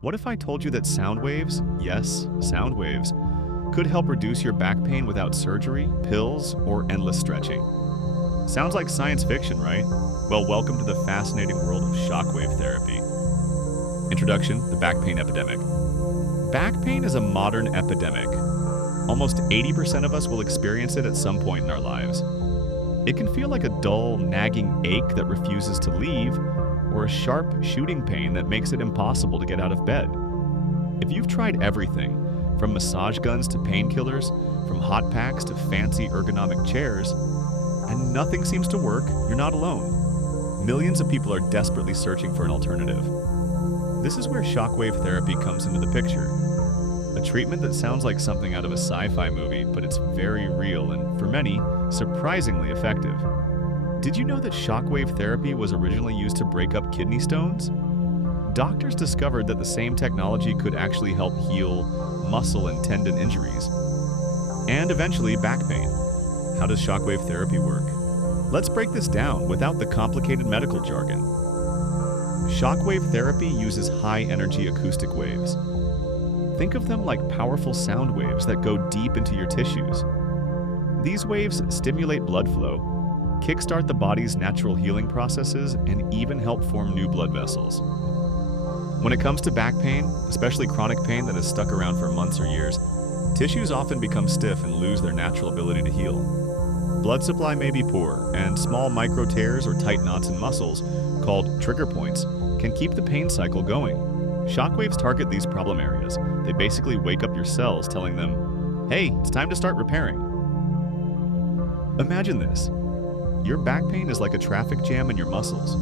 What if I told you that sound waves, yes, sound waves, could help reduce your back pain without surgery, pills, or endless stretching? Sounds like science fiction, right? Well, welcome to the fascinating world of shockwave therapy. Introduction: the back pain epidemic. Back pain is a modern epidemic. Almost 80% of us will experience it at some point in our lives. It can feel like a dull, nagging ache that refuses to leave, or a sharp, shooting pain that makes it impossible to get out of bed. If you've tried everything, from massage guns to painkillers, from hot packs to fancy ergonomic chairs, and nothing seems to work, you're not alone. Millions of people are desperately searching for an alternative. This is where shockwave therapy comes into the picture. A treatment that sounds like something out of a sci-fi movie, but it's very real and, for many, surprisingly effective. Did you know that shockwave therapy was originally used to break up kidney stones? Doctors discovered that the same technology could actually help heal muscle and tendon injuries. And eventually, back pain. How does shockwave therapy work? Let's break this down without the complicated medical jargon. Shockwave therapy uses high-energy acoustic waves. Think of them like powerful sound waves that go deep into your tissues. These waves stimulate blood flow, kickstart the body's natural healing processes, and even help form new blood vessels. When it comes to back pain, especially chronic pain that has stuck around for months or years, tissues often become stiff and lose their natural ability to heal. Blood supply may be poor, and small micro tears or tight knots in muscles, called trigger points, can keep the pain cycle going. Shockwaves target these problem areas. They basically wake up your cells, telling them, hey, it's time to start repairing. Imagine this. Your back pain is like a traffic jam in your muscles.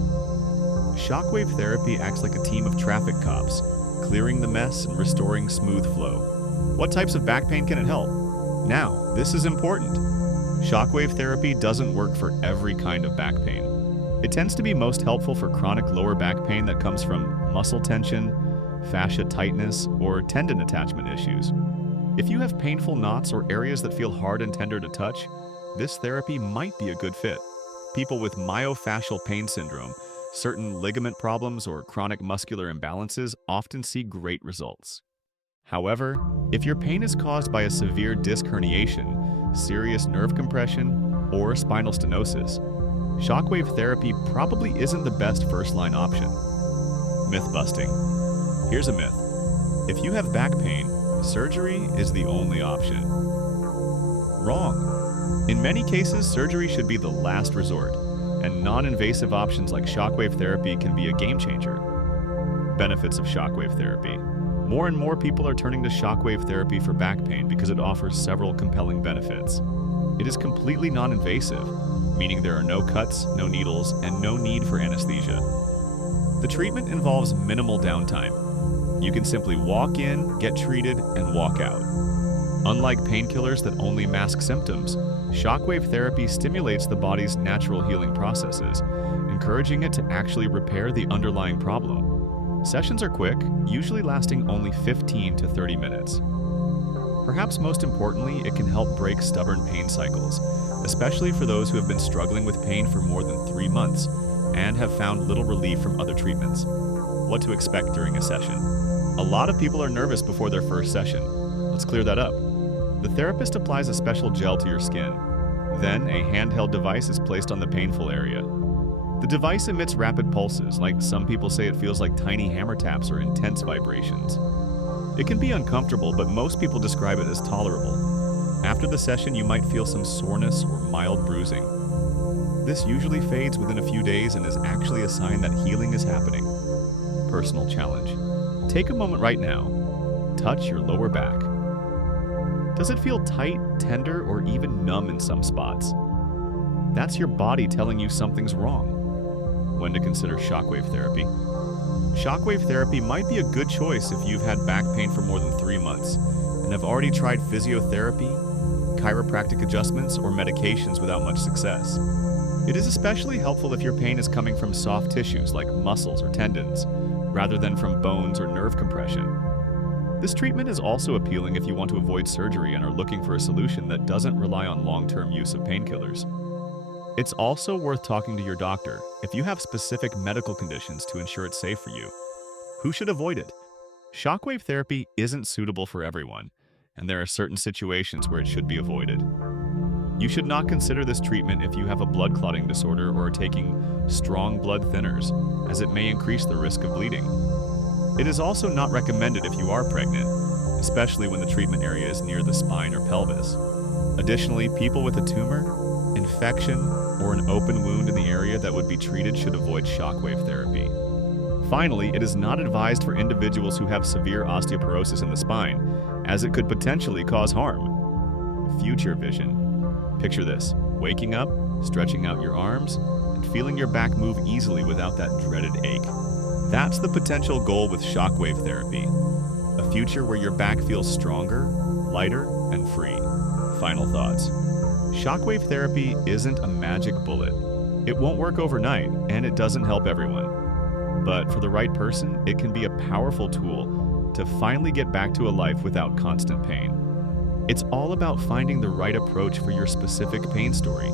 Shockwave therapy acts like a team of traffic cops, clearing the mess and restoring smooth flow. What types of back pain can it help? Now, this is important. Shockwave therapy doesn't work for every kind of back pain. It tends to be most helpful for chronic lower back pain that comes from muscle tension, fascia tightness, or tendon attachment issues. If you have painful knots or areas that feel hard and tender to touch, this therapy might be a good fit. People with myofascial pain syndrome, certain ligament problems, or chronic muscular imbalances often see great results. However, if your pain is caused by a severe disc herniation, serious nerve compression, or spinal stenosis, shockwave therapy probably isn't the best first-line option. Myth busting. Here's a myth. If you have back pain, surgery is the only option. Wrong. In many cases, surgery should be the last resort, and non-invasive options like shockwave therapy can be a game changer. Benefits of shockwave therapy. More and more people are turning to shockwave therapy for back pain because it offers several compelling benefits. It is completely non-invasive, meaning there are no cuts, no needles, and no need for anesthesia. The treatment involves minimal downtime. You can simply walk in, get treated, and walk out. Unlike painkillers that only mask symptoms, shockwave therapy stimulates the body's natural healing processes, encouraging it to actually repair the underlying problem. Sessions are quick, usually lasting only 15 to 30 minutes. Perhaps most importantly, it can help break stubborn pain cycles, especially for those who have been struggling with pain for more than 3 months and have found little relief from other treatments. What to expect during a session. A lot of people are nervous before their first session. Let's clear that up. The therapist applies a special gel to your skin. Then, a handheld device is placed on the painful area. The device emits rapid pulses, like some people say it feels like tiny hammer taps or intense vibrations. It can be uncomfortable, but most people describe it as tolerable. After the session, you might feel some soreness or mild bruising. This usually fades within a few days and is actually a sign that healing is happening. Personal challenge. Take a moment right now. Touch your lower back. Does it feel tight, tender, or even numb in some spots? That's your body telling you something's wrong. When to consider shockwave therapy. Shockwave therapy might be a good choice if you've had back pain for more than 3 months and have already tried physiotherapy, chiropractic adjustments, or medications without much success. It is especially helpful if your pain is coming from soft tissues like muscles or tendons, rather than from bones or nerve compression. This treatment is also appealing if you want to avoid surgery and are looking for a solution that doesn't rely on long-term use of painkillers. It's also worth talking to your doctor if you have specific medical conditions to ensure it's safe for you. Who should avoid it? Shockwave therapy isn't suitable for everyone, and there are certain situations where it should be avoided. You should not consider this treatment if you have a blood clotting disorder or are taking strong blood thinners, as it may increase the risk of bleeding. It is also not recommended if you are pregnant, especially when the treatment area is near the spine or pelvis. Additionally, people with a tumor, infection, or an open wound in the area that would be treated should avoid shockwave therapy. Finally, it is not advised for individuals who have severe osteoporosis in the spine, as it could potentially cause harm. Future vision. Picture this: waking up, stretching out your arms, and feeling your back move easily without that dreaded ache. That's the potential goal with shockwave therapy. A future where your back feels stronger, lighter, and free. Final thoughts. Shockwave therapy isn't a magic bullet. It won't work overnight, and it doesn't help everyone. But for the right person, it can be a powerful tool to finally get back to a life without constant pain. It's all about finding the right approach for your specific pain story.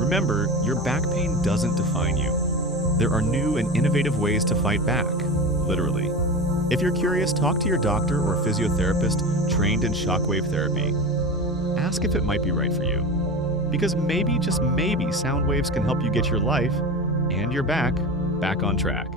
Remember, your back pain doesn't define you. There are new and innovative ways to fight back, literally. If you're curious, talk to your doctor or physiotherapist trained in shockwave therapy. Ask if it might be right for you. Because maybe, just maybe, sound waves can help you get your life and your back on track.